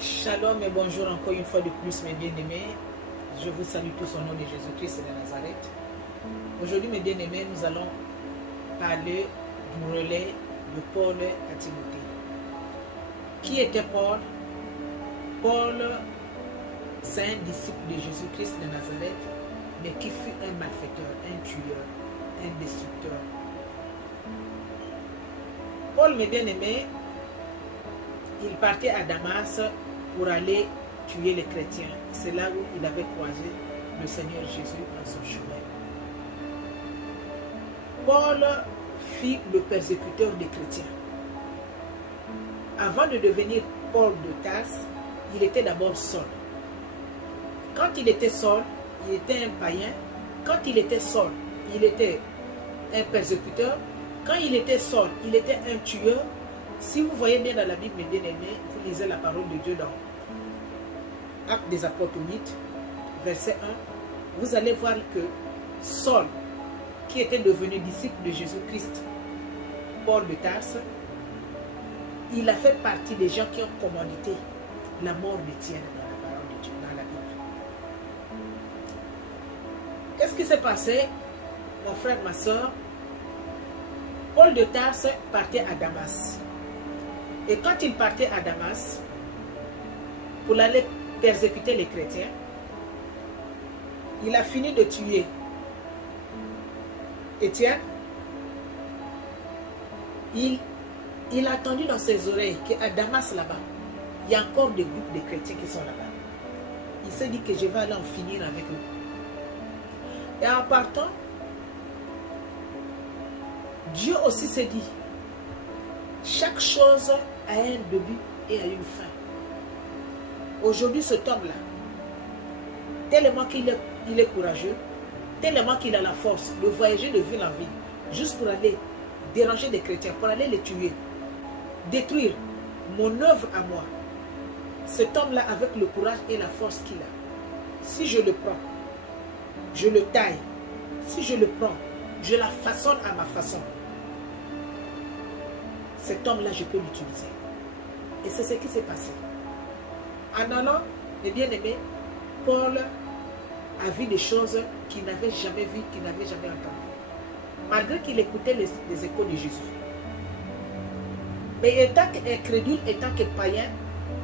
Shalom et bonjour encore une fois de plus mes bien-aimés. Je vous salue tous au nom de Jésus-Christ de Nazareth. Aujourd'hui mes bien-aimés, nous allons parler du relais de Paul à Timothée. Qui était Paul? Paul, c'est un disciple de Jésus-Christ de Nazareth, mais qui fut un malfaiteur, un tueur, un destructeur. Paul, mes bien-aimés, il partait à Damas pour aller tuer les chrétiens. C'est là où il avait croisé le Seigneur Jésus dans son chemin. Paul fut le persécuteur des chrétiens. Avant de devenir Paul de Tarse, il était d'abord Saul. Quand il était Saul, il était un païen. Quand il était Saul, il était un persécuteur. Quand il était Saul, il était un tueur. Si vous voyez bien dans la Bible, mes bien-aimés, vous lisez la parole de Dieu dans Actes des Apôtres 8, verset 1, vous allez voir que Saul, qui était devenu disciple de Jésus-Christ, Paul de Tarse, il a fait partie des gens qui ont commandité la mort d'Étienne dans la parole de Dieu, dans la Bible. Qu'est-ce qui s'est passé, mon frère, ma soeur? Paul de Tarse partait à Damas. Et quand il partait à Damas, pour aller persécuter les chrétiens, il a fini de tuer Étienne. Il a entendu dans ses oreilles qu'à Damas là-bas, il y a encore des groupes de chrétiens qui sont là-bas. Il s'est dit que je vais aller en finir avec eux. Et en partant, Dieu aussi s'est dit, chaque chose a un début et a une fin. Aujourd'hui, cet homme-là, tellement qu'il est courageux, tellement qu'il a la force de voyager de ville en ville, juste pour aller déranger des chrétiens, pour aller les tuer, détruire mon œuvre à moi. Cet homme-là, avec le courage et la force qu'il a, si je le prends, je le taille, si je le prends, je la façonne à ma façon, cet homme-là, je peux l'utiliser. Et c'est ce qui s'est passé. En allant, mes bien-aimés, Paul a vu des choses qu'il n'avait jamais vues, qu'il n'avait jamais entendues. Malgré qu'il écoutait les échos de Jésus. Mais étant incrédule, étant que païen,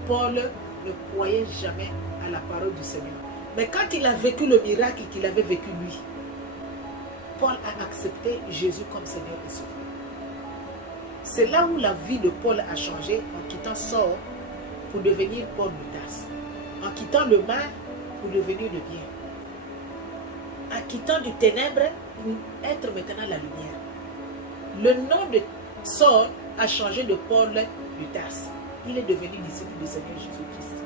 Paul ne croyait jamais à la parole du Seigneur. Mais quand il a vécu le miracle qu'il avait vécu lui, Paul a accepté Jésus comme Seigneur et Sauveur. C'est là où la vie de Paul a changé en quittant Saul pour devenir Paul de Tarse. En quittant le mal pour devenir le bien. En quittant du ténèbre pour être maintenant la lumière. Le nom de Saul a changé de Paul de Tarse. Il est devenu disciple du Seigneur Jésus-Christ.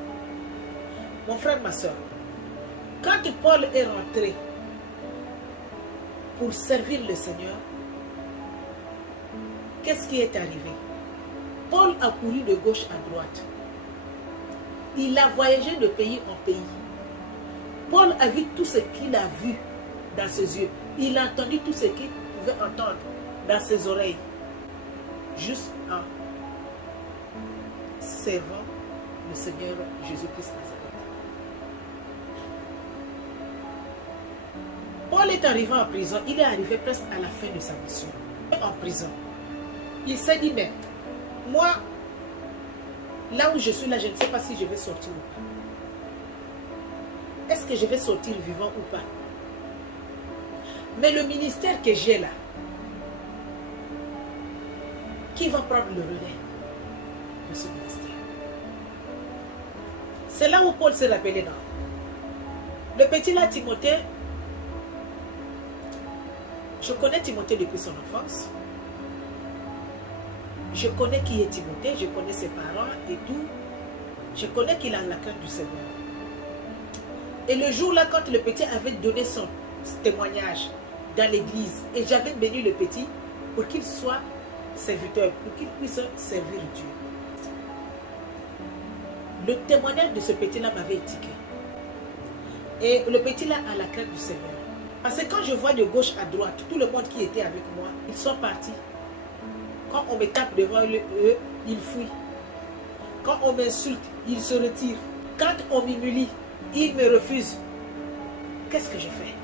Mon frère, ma soeur, quand Paul est rentré pour servir le Seigneur, qu'est-ce qui est arrivé? Paul a couru de gauche à droite. Il a voyagé de pays en pays. Paul a vu tout ce qu'il a vu dans ses yeux. Il a entendu tout ce qu'il pouvait entendre dans ses oreilles. Juste en servant le Seigneur Jésus-Christ Nazareth. Paul est arrivé en prison. Il est arrivé presque à la fin de sa mission. En prison. Il s'est dit, mais moi, là où je suis là, je ne sais pas si je vais sortir ou pas. Est-ce que je vais sortir vivant ou pas? Mais le ministère que j'ai là, qui va prendre le relais de ce ministère? C'est là où Paul s'est rappelé, non? Le petit là, Timothée, je connais Timothée depuis son enfance. Je connais qui est Timothée, je connais ses parents et tout. Je connais qu'il a la crainte du Seigneur. Et le jour-là, quand le petit avait donné son témoignage dans l'église, et j'avais béni le petit pour qu'il soit serviteur, pour qu'il puisse servir Dieu. Le témoignage de ce petit-là m'avait étiqué. Et le petit-là a la crainte du Seigneur. Parce que quand je vois de gauche à droite, tout le monde qui était avec moi, ils sont partis. Quand on me tape devant eux, ils fuient. Quand on m'insulte, il se retire. Quand on m'humilie, il me refuse. Qu'est-ce que je fais?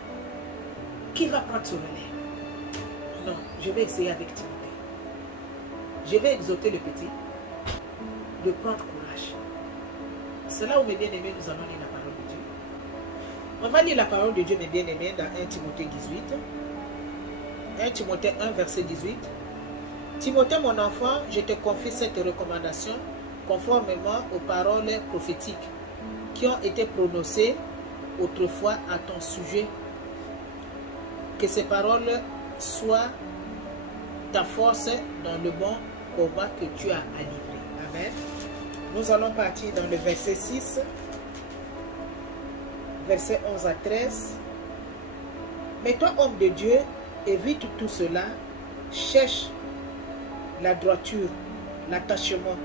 Qui va prendre ce relais? Non, je vais essayer avec Timothée. Je vais exhorter le petit de prendre courage. C'est là où, mes bien-aimés, nous allons lire la parole de Dieu. On va lire la parole de Dieu, mes bien-aimés, dans 1 Timothée 18. 1 Timothée 1, verset 18. Timothée, mon enfant, je te confie cette recommandation conformément aux paroles prophétiques qui ont été prononcées autrefois à ton sujet. Que ces paroles soient ta force dans le bon combat que tu as à livrer. Amen. Nous allons partir dans le verset 6, verset 11 à 13. Mais toi, homme de Dieu, évite tout cela, cherche la droiture, l'attachement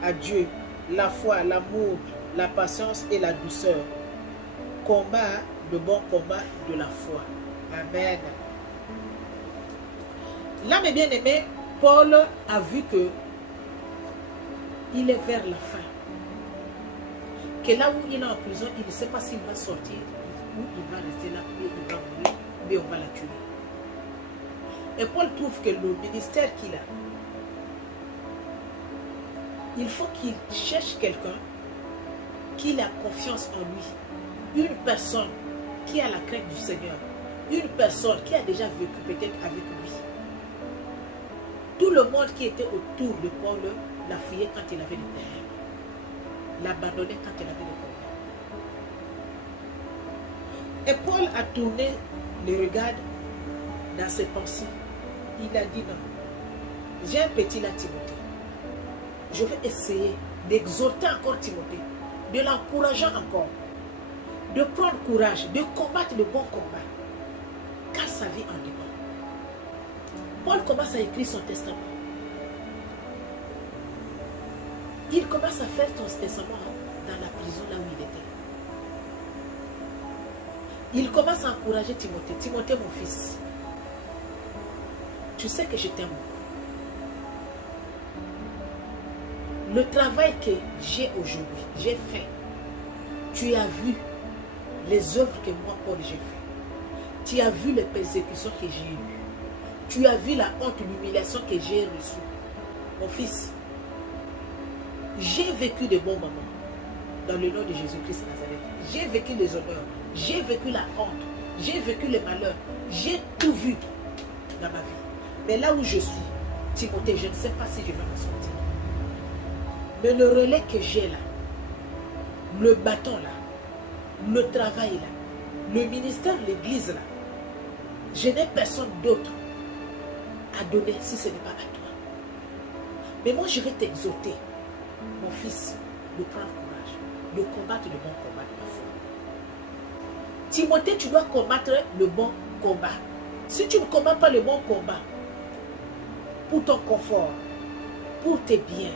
à Dieu, la foi, l'amour, la patience et la douceur. Combat le bon combat de la foi. Amen. Là, mes bien-aimés, Paul a vu que il est vers la fin. Que là où il est en prison, il ne sait pas s'il va sortir ou il va rester là, ou il va mourir, mais on va la tuer. Et Paul trouve que le ministère qu'il a, il faut qu'il cherche quelqu'un qui a confiance en lui. Une personne qui a la crainte du Seigneur. Une personne qui a déjà vécu peut-être avec lui. Tout le monde qui était autour de Paul l'a fouillé quand il avait le père. L'abandonné quand il avait le problème. Et Paul a tourné le regard dans ses pensées. Il a dit non. J'ai un petit là, Timothée. Je vais essayer d'exhorter encore Timothée, de l'encourager encore, de prendre courage, de combattre le bon combat, car sa vie en dépend. Paul commence à écrire son testament. Il commence à faire son testament dans la prison là où il était. Il commence à encourager Timothée. Timothée, mon fils, tu sais que je t'aime beaucoup. Le travail que j'ai aujourd'hui, j'ai fait. Tu as vu les œuvres que moi, Paul, j'ai fait. Tu as vu les persécutions que j'ai eues. Tu as vu la honte, l'humiliation que j'ai reçue. Mon fils, j'ai vécu de bons moments dans le nom de Jésus-Christ Nazareth. J'ai vécu les honneurs, j'ai vécu la honte, j'ai vécu les malheurs, j'ai tout vu dans ma vie. Mais là où je suis, Timothée, je ne sais pas si je vais m'en sortir. Mais le relais que j'ai là, le bâton là, le travail là, le ministère, l'église là, je n'ai personne d'autre à donner si ce n'est pas à toi. Mais moi je vais t'exhorter, mon fils, de prendre courage, de combattre le bon combat de la foi. Timothée, tu dois combattre le bon combat. Si tu ne combats pas le bon combat, pour ton confort, pour tes biens,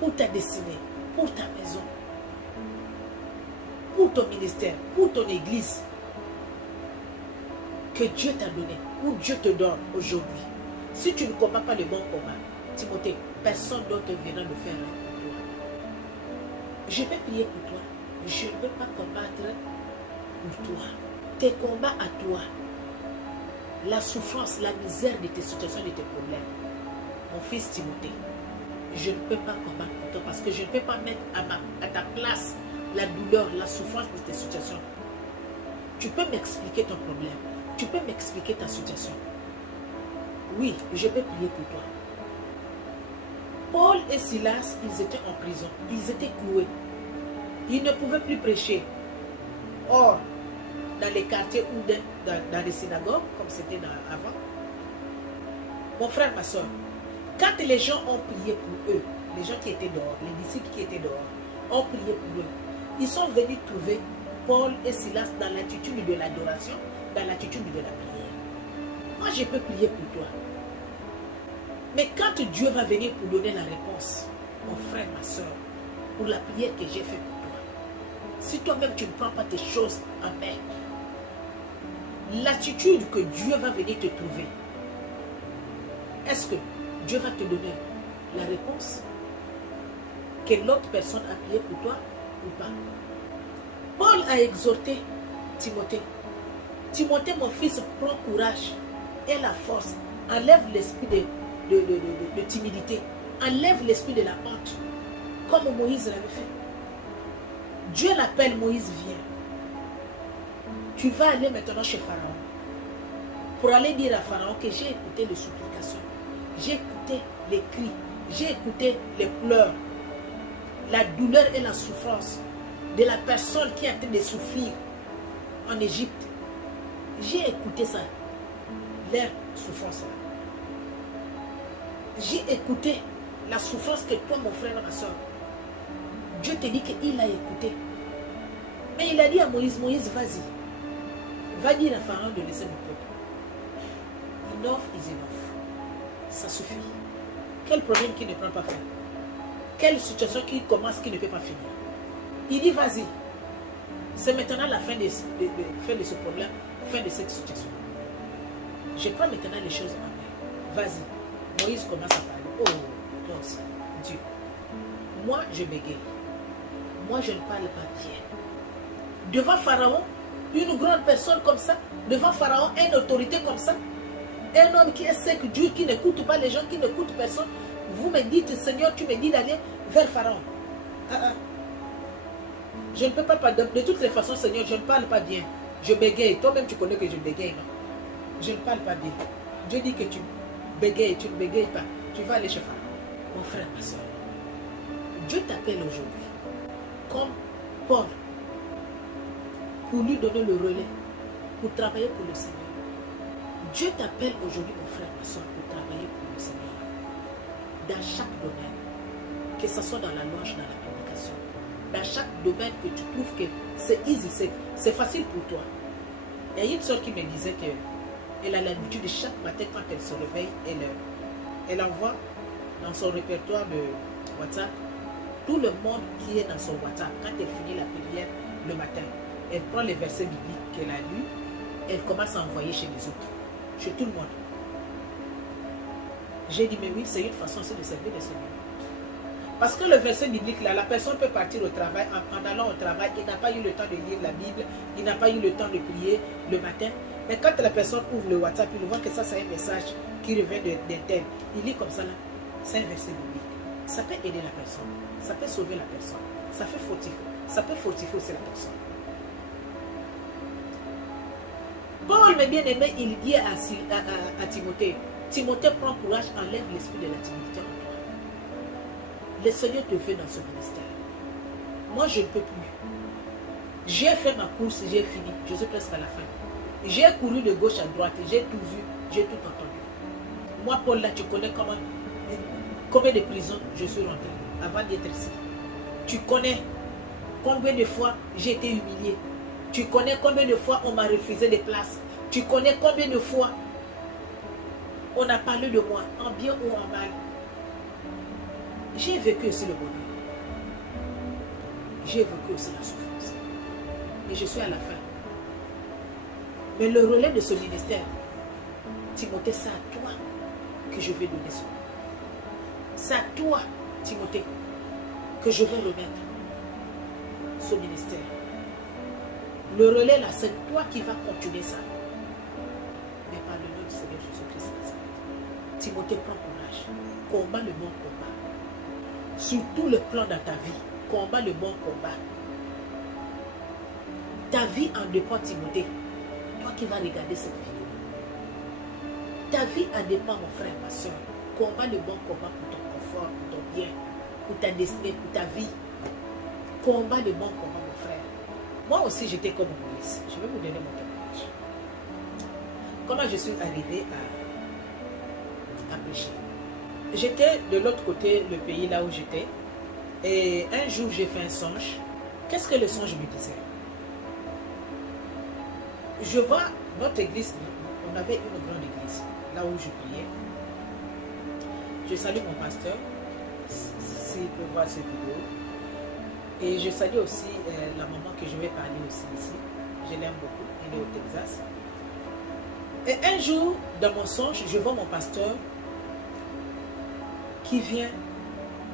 pour ta destinée, pour ta maison, pour ton ministère, pour ton église, que Dieu t'a donné, ou Dieu te donne aujourd'hui. Si tu ne combats pas le bon combat, Timothée, personne d'autre viendra le faire pour toi. Je vais prier pour toi. Je ne peux pas combattre pour toi. Tes combats à toi, la souffrance, la misère de tes situations, de tes problèmes. Mon fils Timothée, je ne peux pas combattre pour toi parce que je ne peux pas mettre à ta place la douleur, la souffrance de tes situations. Tu peux m'expliquer ton problème. Tu peux m'expliquer ta situation. Oui, je peux prier pour toi. Paul et Silas, ils étaient en prison. Ils étaient cloués. Ils ne pouvaient plus prêcher. Or, dans les quartiers ou dans les synagogues, comme c'était avant, mon frère, ma soeur, quand les gens ont prié pour eux, les gens qui étaient dehors, les disciples qui étaient dehors, ont prié pour eux, ils sont venus trouver Paul et Silas dans l'attitude de l'adoration, dans l'attitude de la prière. Moi, je peux prier pour toi. Mais quand Dieu va venir pour donner la réponse, mon frère, ma soeur, pour la prière que j'ai faite pour toi, si toi-même tu ne prends pas tes choses en main, l'attitude que Dieu va venir te trouver, est-ce que Dieu va te donner la réponse? que l'autre personne a prié pour toi ou pas. Paul a exhorté Timothée. Timothée, mon fils, prends courage et la force. Enlève l'esprit de timidité. Enlève l'esprit de la honte. Comme Moïse l'avait fait. Dieu l'appelle, Moïse vient. Tu vas aller maintenant chez Pharaon. Pour aller dire à Pharaon que j'ai écouté les supplications. J'ai écouté les cris. J'ai écouté les pleurs. La douleur et la souffrance de la personne qui est en train de souffrir en Égypte. J'ai écouté ça. Leur souffrance. J'ai écouté la souffrance que toi, mon frère et ma soeur. Dieu te dit qu'il a écouté. Mais il a dit à Moïse, Moïse, vas-y. Va dire à Pharaon de laisser mon peuple. Enough is enough. Ça suffit. Quel problème qui ne prend pas fin? Quelle situation qui commence qui ne peut pas finir? Il dit, vas-y. C'est maintenant la fin de ce problème, fin de cette situation. Je prends maintenant les choses en main. Vas-y. Moïse commence à parler. Oh, non, Dieu. Moi, je bégaye. Moi, je ne parle pas bien. Devant Pharaon, une grande personne comme ça, devant Pharaon, une autorité comme ça, un homme qui est sec, dur, qui n'écoute pas les gens, qui n'écoute personne, vous me dites, Seigneur, tu me dis d'aller vers Pharaon. Je ne peux pas, de toutes les façons, Seigneur, je ne parle pas bien. Je bégaye. Toi-même, tu connais que je bégaye, non? Je ne parle pas bien. Dieu dit que tu bégayes, tu ne bégayes pas. Tu vas aller chez Pharaon. Mon frère, ma soeur, Dieu t'appelle aujourd'hui, comme Paul, pour lui donner le relais, pour travailler pour le Seigneur. Dieu t'appelle aujourd'hui, mon frère, ma soeur, pour travailler pour le Seigneur. Dans chaque domaine, que ce soit dans la louange, dans la communication, dans chaque domaine que tu trouves que c'est easy, c'est facile pour toi. Il y a une soeur qui me disait qu'elle a l'habitude de chaque matin, quand elle se réveille, elle envoie dans son répertoire de WhatsApp tout le monde qui est dans son WhatsApp. Quand elle finit la prière le matin, elle prend les versets bibliques qu'elle a lus, elle commence à envoyer chez les autres, chez tout le monde. J'ai dit, mais oui, c'est une façon aussi de servir le Seigneur. Parce que le verset biblique, là, la personne peut partir au travail, en allant au travail, il n'a pas eu le temps de lire la Bible, il n'a pas eu le temps de prier le matin. Mais quand la personne ouvre le WhatsApp, il voit que ça, c'est un message qui revient d'un tel. Il lit comme ça, là, c'est un verset biblique. Ça peut aider la personne, ça peut sauver la personne, ça peut fortifier aussi la personne. Paul, mes bien-aimés, il dit à Timothée, Timothée, prends courage, enlève l'esprit de la timidité en toi. Le Seigneur te veut dans ce ministère. Moi, je ne peux plus. J'ai fait ma course, j'ai fini, je suis presque à la fin. J'ai couru de gauche à droite, j'ai tout vu, j'ai tout entendu. Moi, Paul, là, tu connais combien de prisons je suis rentré avant d'être ici. Tu connais combien de fois j'ai été humilié. Tu connais combien de fois on m'a refusé des places. Tu connais combien de fois on a parlé de moi, en bien ou en mal. J'ai vécu aussi le bonheur. J'ai vécu aussi la souffrance. Mais je suis à la fin. Mais le relais de ce ministère, Timothée, c'est à toi que je vais donner ce nom. C'est à toi, Timothée, que je vais remettre ce ministère. Le relais là, c'est toi qui vas continuer ça. Mais par le nom du Seigneur Jésus-Christ. Timothée, prends courage. Combat le bon combat. Sur tout le plan dans ta vie, combat le bon combat. Ta vie en dépend, Timothée. Toi qui vas regarder cette vidéo. Ta vie en dépend, mon frère, ma soeur. Combat le bon combat pour ton confort, pour ton bien, pour ta destinée, pour ta vie. Combat le bon combat, mon frère. Moi aussi, j'étais comme Moïse. Je vais vous donner mon témoignage. Comment je suis arrivé à prêcher. J'étais de l'autre côté, le pays là où j'étais. Et un jour, j'ai fait un songe. Qu'est-ce que le songe me disait? Je vois notre église, on avait une grande église, là où je priais. Je salue mon pasteur, s'il peut voir cette vidéo. Et je salue aussi la maman que je vais parler aussi ici. Je l'aime beaucoup, elle est au Texas. Et un jour, dans mon songe, je vois mon pasteur qui vient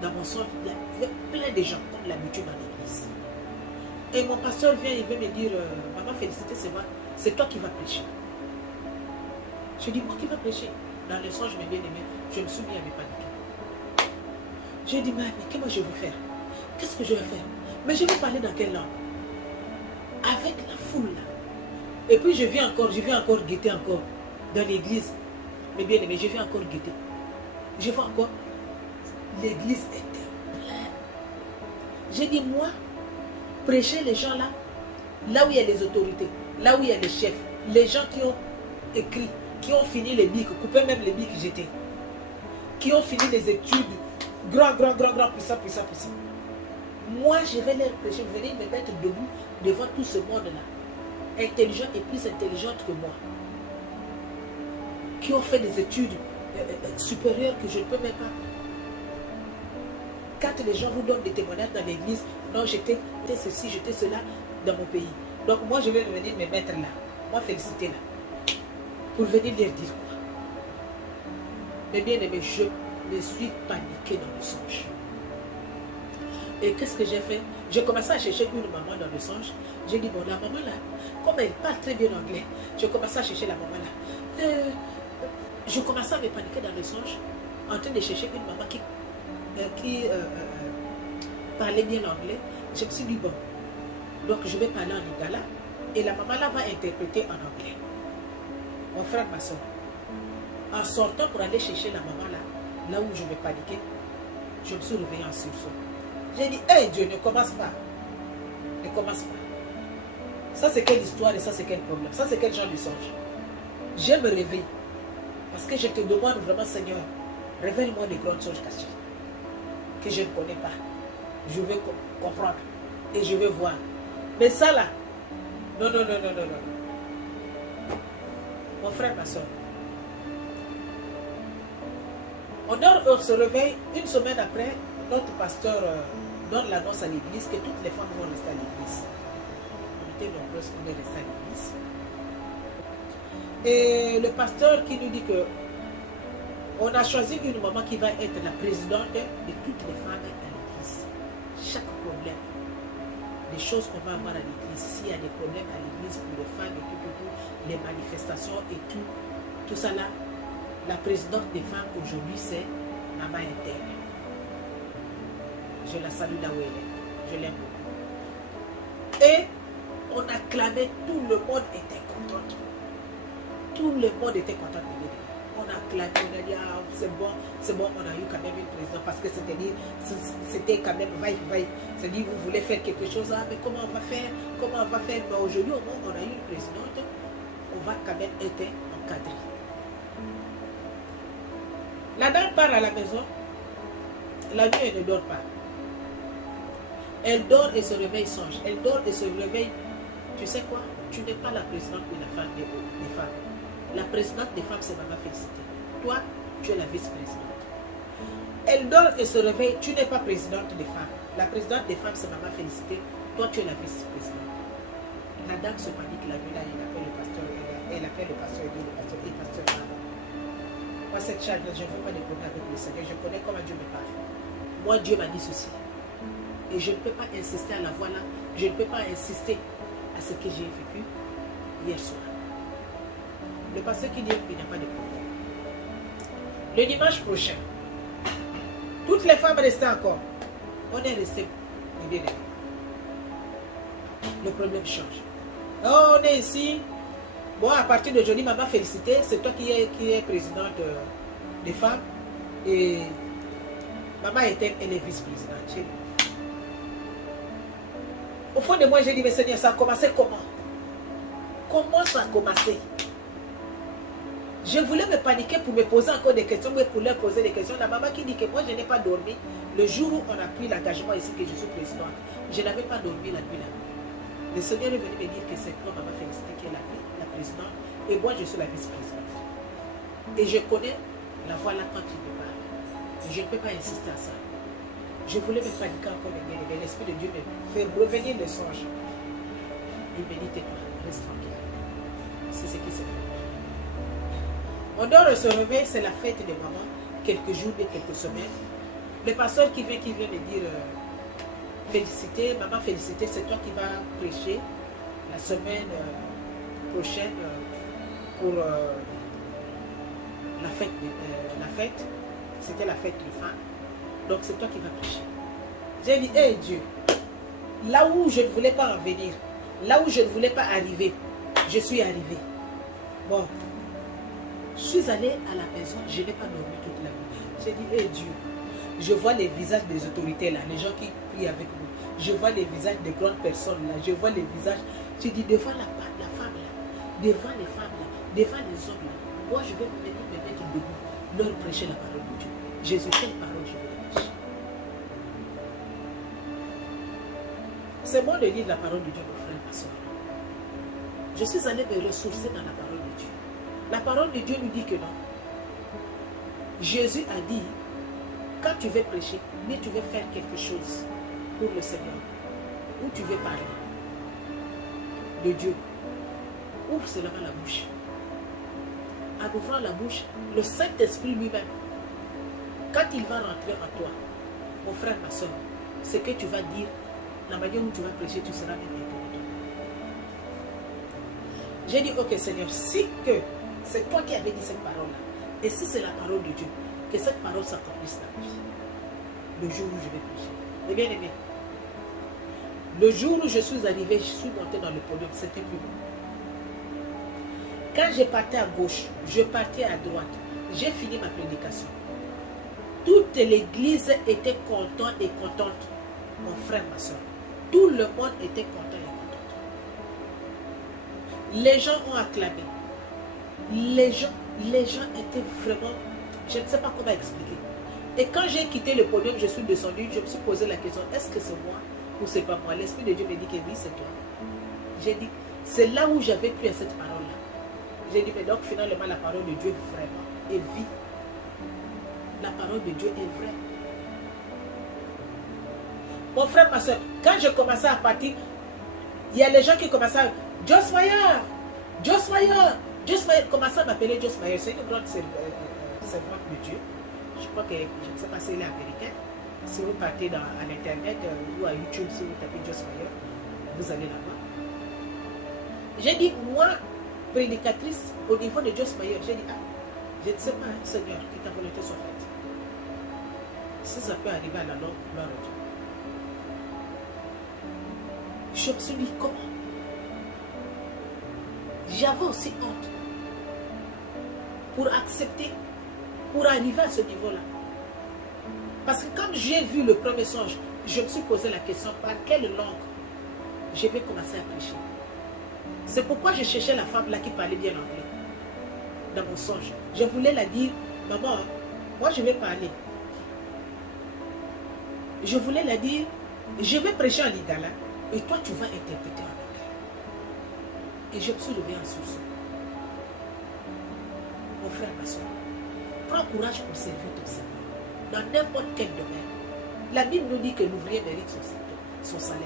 dans mon songe, il y avait plein de gens, comme l'habitude dans l'église. Et mon pasteur vient, il veut me dire, maman Félicité, c'est toi qui vas prêcher. Je dis, moi qui va prêcher? Dans le songe, je me bien aimé, je me suis mis à me paniquer. J'ai dit, mais qu'est-ce que je vais faire? Qu'est-ce que je vais faire? Mais je vais parler dans quelle langue? Avec la foule là. Et puis je viens encore guetter encore dans l'église. Mais bien aimé, je viens encore guetter. Je vois encore, l'église était pleine. J'ai dit, moi, prêcher les gens là, là où il y a les autorités, là où il y a les chefs, les gens qui ont écrit, qui ont fini les bics, coupé même les bics jetés, qui ont fini les études, grand, puissant. Moi, je vais leur prêcher, venir me mettre debout devant tout ce monde-là, intelligent et plus intelligente que moi, qui ont fait des études supérieures que je ne peux même pas. Quand les gens vous donnent des témoignages dans l'église, non, j'étais ceci, j'étais cela dans mon pays. Donc moi, je vais venir me mettre là, moi Félicité là, pour venir leur dire quoi. Mais bien aimé, je me suis paniqué dans le songe. Et qu'est-ce que j'ai fait? J'ai commencé à chercher une maman dans le songe. J'ai dit, bon, la maman là, comme elle parle très bien anglais, j'ai commencé à chercher la maman là. Je commençais à me paniquer dans le songe, en train de chercher une maman qui parlait bien anglais. Je me suis dit, bon, donc je vais parler en lingala, et la maman là va interpréter en anglais. Mon frère, ma soeur, en sortant pour aller chercher la maman là où je me paniquais, je me suis réveillée en sursaut. J'ai dit, hey Dieu, ne commence pas. Ne commence pas. Ça c'est quelle histoire et ça c'est quel problème? Ça c'est quel genre de songe? Je me réveille. Parce que je te demande vraiment, Seigneur, révèle-moi des grandes choses cachées que je ne connais pas. Je vais comprendre et je vais voir. Mais ça là, non. Mon frère, ma soeur, on se réveille une semaine après, notre pasteur donne l'annonce à l'église que toutes les femmes vont rester à l'église. On était nombreuses, on est resté à l'église. Et le pasteur qui nous dit que on a choisi une maman qui va être la présidente de toutes les femmes à l'église. Chaque problème, des choses qu'on va avoir à l'église, s'il y a des problèmes à l'église pour les femmes et tout, les manifestations et tout ça là, la présidente des femmes aujourd'hui c'est Maman Interne. Je la salue là où elle est. Je l'aime beaucoup. Et on a clamé, tout le monde était content. Tout le monde était content de l'aider. On a clamé, on a dit, ah, c'est bon, on a eu quand même une présidente. Parce que c'était quand même vaille. C'est-à-dire, vous voulez faire quelque chose, ah, mais comment on va faire? Mais aujourd'hui, au moins, on a eu une présidente. On va quand même être encadré. La dame part à la maison. La nuit, elle ne dort pas. Elle dort et se réveille, songe. Elle dort et se réveille. Tu sais quoi? Tu n'es pas la présidente de la femme des femmes. La présidente des femmes, c'est Maman Félicité. Toi, tu es la vice-présidente. Elle dort et se réveille. Tu n'es pas présidente des femmes. La présidente des femmes, c'est Maman Félicité. Toi, tu es la vice-présidente. La dame se panique la nuit là. Elle appelle le pasteur. Elle appelle le pasteur et dit, le pasteur, moi, cette charge, je ne veux pas de problème avec le Seigneur. Je connais comment Dieu me parle. Moi, Dieu m'a dit ceci. Et je ne peux pas insister à la voix là. Je ne peux pas insister à ce que j'ai vécu hier soir. Le pasteur qui dit qu'il n'y a pas de problème. Le dimanche prochain, toutes les femmes restaient encore. On est restés bien aimés. Le problème change. Oh, on est ici. Bon, à partir d'aujourd'hui, Maman Félicité, c'est toi qui es présidente des femmes. Et Maman était, elle est vice-présidente. Au fond de moi, j'ai dit, mais Seigneur, ça a commencé comment? Comment ça a commencé? Je voulais me paniquer pour me poser encore des questions, mais pour leur poser des questions. La maman qui dit que moi, je n'ai pas dormi. Le jour où on a pris l'engagement ici que je suis présidente, je n'avais pas dormi la nuit là. Le Seigneur est venu me dire que c'est toi, Maman Félicité, qui est la présidente, et moi, je suis la vice-présidente. Et je connais la voix là quand il me parle. Je ne peux pas insister à ça. Je voulais me paniquer encore, mais l'Esprit de Dieu me fait revenir le songe. Il me dit, tais-toi, reste tranquille. C'est ce qui s'est fait. On dort et se réveille, c'est la fête de maman, quelques jours et quelques semaines. Le pasteur qui vient me dire féliciter, maman féliciter, c'est toi qui vas prêcher la semaine prochaine pour la fête. C'était la fête de fin. Donc c'est toi qui vas prêcher. J'ai dit, hé Dieu, là où je ne voulais pas en venir, là où je ne voulais pas arriver, je suis arrivé. Bon, je suis allée à la maison, je n'ai pas dormi toute la nuit. J'ai dit, hé Dieu, je vois les visages des autorités là, les gens qui prient avec nous. Je vois les visages des grandes personnes là, je vois les visages. J'ai dit, devant la femme là, devant les femmes là, devant les hommes là, moi je vais venir me mettre debout, leur prêcher la parole de Dieu. Jésus, quelle parole je vais prêcher? C'est bon de lire la parole de Dieu, mon frère, ma soeur. Je suis allée me ressourcer dans la parole de Dieu. La parole de Dieu nous dit que non. Jésus a dit, quand tu veux prêcher, mais tu veux faire quelque chose pour le Seigneur, ou tu veux parler de Dieu, ouvre seulement la bouche. En ouvrant la bouche, le Saint-Esprit lui-même, quand il va rentrer en toi, mon frère, ma soeur, ce que tu vas dire, la manière où tu vas prêcher, tu seras même étonné. J'ai dit, ok Seigneur, si que c'est toi qui avais dit cette parole-là, et si c'est la parole de Dieu, que cette parole s'accomplisse dans ma vie, le jour où je vais prêcher. Et bien aimé, le jour où je suis arrivé, je suis monté dans le podium, c'était plus bon. Quand je partais à gauche, je partais à droite, j'ai fini ma prédication. Toute l'église était contente et contente, mon frère, ma soeur. Tout le monde était content et content. Les gens ont acclamé. Les gens étaient vraiment, je ne sais pas comment expliquer. Et quand j'ai quitté le podium, je suis descendu, je me suis posé la question, est-ce que c'est moi ou c'est pas moi? L'Esprit de Dieu me dit que oui, c'est toi. J'ai dit, c'est là où j'avais cru à cette parole-là. J'ai dit, mais donc finalement, la parole de Dieu vraiment est vie. La parole de Dieu est vraie. Mon frère, ma soeur, quand je commençais à partir, il y a les gens qui commençaient à Joss Meyer, Joss Meyer, Joss Meyer, commençaient à m'appeler Joss Meyer. C'est une grande servante de Dieu. Je crois que, je ne sais pas si elle est américaine. Si vous partez à l'internet ou à YouTube, si vous tapez Joss Meyer, vous allez là-bas. J'ai dit, moi, prédicatrice, au niveau de Joss Meyer, j'ai dit, ah, je ne sais pas, hein, Seigneur, que ta volonté soit faite. Si ça peut arriver à la longue, gloire à Dieu. Je me suis dit, comment? J'avais aussi honte pour accepter, pour arriver à ce niveau-là. Parce que quand j'ai vu le premier songe, je me suis posé la question, par quelle langue je vais commencer à prêcher? C'est pourquoi je cherchais la femme là qui parlait bien anglais. Dans mon songe. Je voulais la dire, maman, moi je vais parler. Je voulais la dire, je vais prêcher en lingala et toi tu vas interpréter en anglais. Et je me suis levée en sursaut. Mon frère, ma soeur, prends courage pour servir ton Seigneur. Dans n'importe quel domaine. La Bible nous dit que l'ouvrier mérite son salaire.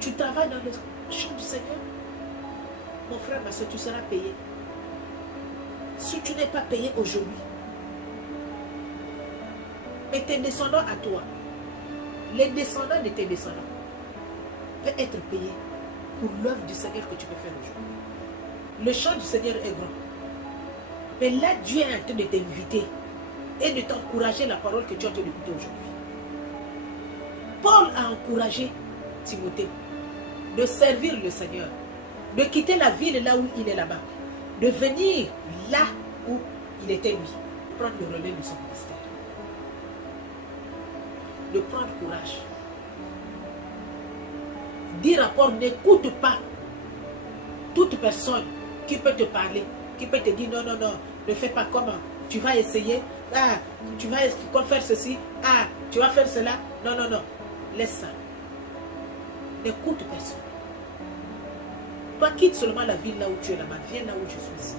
Tu travailles dans le champ du Seigneur. Mon frère, ma soeur, tu seras payé. Si tu n'es pas payé aujourd'hui, mais tes descendants à toi, les descendants de tes descendants, peuvent être payés pour l'œuvre du Seigneur que tu peux faire aujourd'hui. Le champ du Seigneur est grand. Mais là, Dieu est en train de t'inviter et de t'encourager la parole que tu es en train d'écouter aujourd'hui. Paul a encouragé Timothée de servir le Seigneur, de quitter la ville là où il est là-bas, de venir là où il était lui, prendre le relais de son ministère, de prendre courage. Dire à Paul, n'écoute pas toute personne qui peut te parler, qui peut te dire non, non, non, ne fais pas comment, tu vas essayer, ah, tu vas faire ceci, ah, tu vas faire cela, non, non, non, laisse ça. N'écoute personne. Toi, quitte seulement la ville là où tu es là-bas, viens là où je suis ici.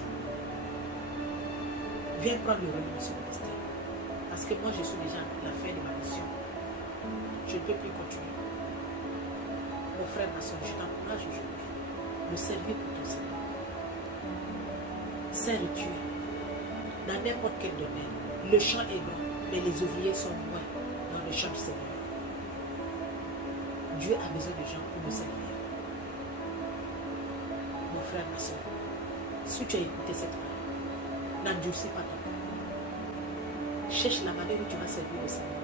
Viens prendre le relais de ce ministère. Parce que moi, je suis déjà à la fin de ma mission. Je ne peux plus continuer. Mon frère, ma soeur, je t'encourage aujourd'hui de servir pour ton Seigneur. Sers-tu dans n'importe quel domaine. Le champ est grand, mais les ouvriers sont moins dans le champ du Seigneur. Dieu a besoin de gens pour le servir. Mon frère, ma soeur, si tu as écouté cette parole, n'endurcis pas ton cœur. Cherche la manière où tu vas servir le Seigneur.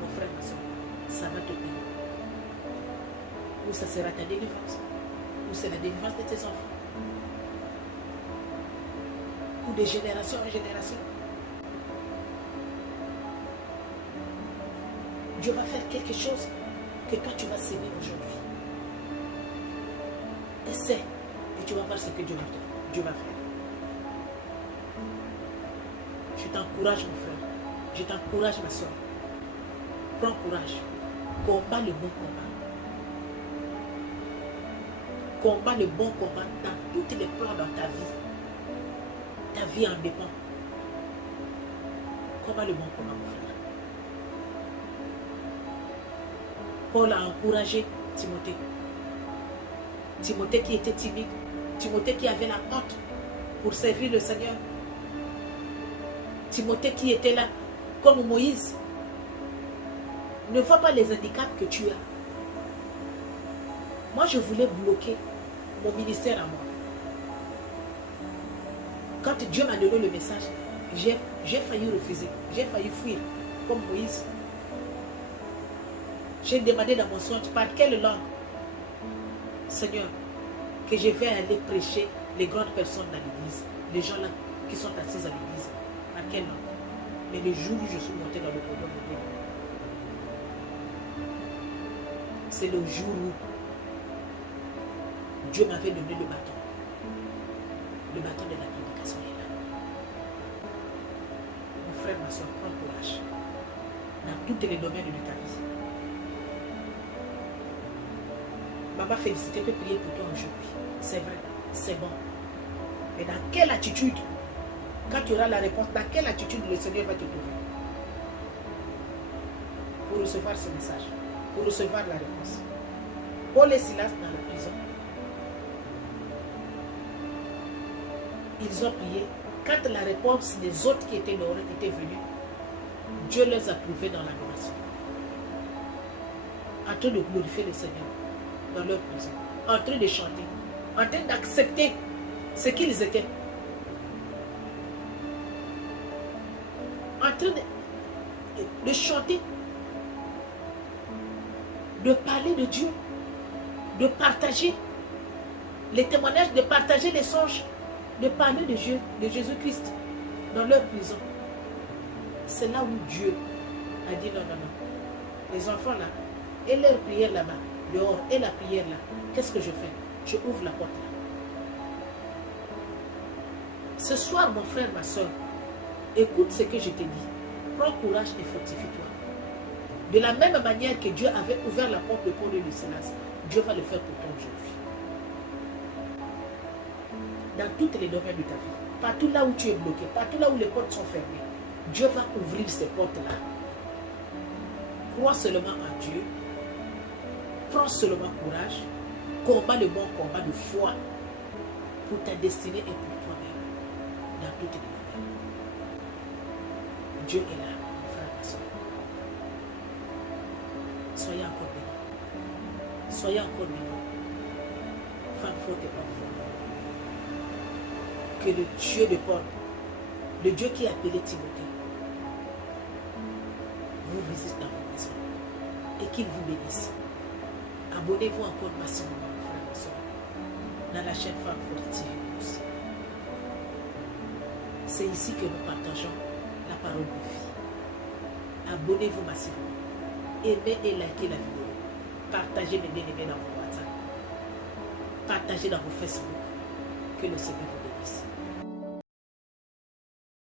Mon frère, ma soeur, ça va te payer. Ou ça sera ta délivrance, ou c'est la délivrance de tes enfants, ou de génération en génération. Dieu va faire quelque chose que toi tu vas s'aimer aujourd'hui. Essaie et tu vas voir ce que Dieu va faire. Je t'encourage, mon frère. Je t'encourage, ma soeur. Prends courage. Combat le bon combat. Combat le bon combat dans tous les plans dans ta vie. Ta vie en dépend. Combat le bon combat, mon frère. Paul a encouragé Timothée. Timothée qui était timide. Timothée qui avait la honte pour servir le Seigneur. Timothée qui était là comme Moïse. Ne vois pas les handicaps que tu as. Moi, je voulais bloquer mon ministère à moi. Quand Dieu m'a donné le message, j'ai failli refuser. J'ai failli fuir comme Moïse. J'ai demandé dans mon songe, par quelle langue, Seigneur, que je vais aller prêcher les grandes personnes dans l'église, les gens là qui sont assis à l'église. Par quelle langue? Mais le jour où je suis monté dans le podium, c'est le jour où Dieu m'avait donné le bâton. Le bâton de la prédication est là. Mon frère, ma soeur, prends courage. Dans tous les domaines de ta vie. Maman Félicité peut prier pour toi aujourd'hui. C'est vrai, c'est bon. Mais dans quelle attitude, quand tu auras la réponse, dans quelle attitude le Seigneur va te trouver pour recevoir ce message, pour recevoir la réponse. Paul et Silas dans la prison, ils ont prié. Quand la réponse des autres qui étaient dehors était venue, Dieu les a trouvés dans l'adoration, en train de glorifier le Seigneur dans leur prison, en train de chanter, en train d'accepter ce qu'ils étaient, en train de chanter, de parler de Dieu, de partager les témoignages, de partager les songes, de parler de Dieu, de Jésus-Christ dans leur prison. C'est là où Dieu a dit non, non, non. Les enfants là, et leur prière là-bas, dehors, et la prière là, qu'est-ce que je fais? Je ouvre la porte là. Ce soir, mon frère, ma soeur, écoute ce que je te dis. Prends courage et fortifie-toi. De la même manière que Dieu avait ouvert la porte de Paul et de Silas, Dieu va le faire pour toi aujourd'hui. Dans tous les domaines de ta vie, partout là où tu es bloqué, partout là où les portes sont fermées, Dieu va ouvrir ces portes-là. Crois seulement en Dieu. Prends seulement courage. Combat le bon combat de foi pour ta destinée et pour toi-même. Dans toutes les domaines. Dieu est là, mon frère et ma soeur. Soyez encore bénis. Soyez encore bénis. Femme forte et homme fort. Que le Dieu de Paul, le Dieu qui a appelé Timothée, vous visite dans vos maisons et qu'il vous bénisse. Abonnez-vous encore massivement, mon frère et ma soeur, dans la chaîne Femme Forte TV aussi. C'est ici que nous partageons la parole de vie. Abonnez-vous massivement. Aimez et likez la vidéo. Partagez mes bien-aimés dans vos WhatsApp. Partagez dans vos Facebook. Que le Seigneur vous bénisse.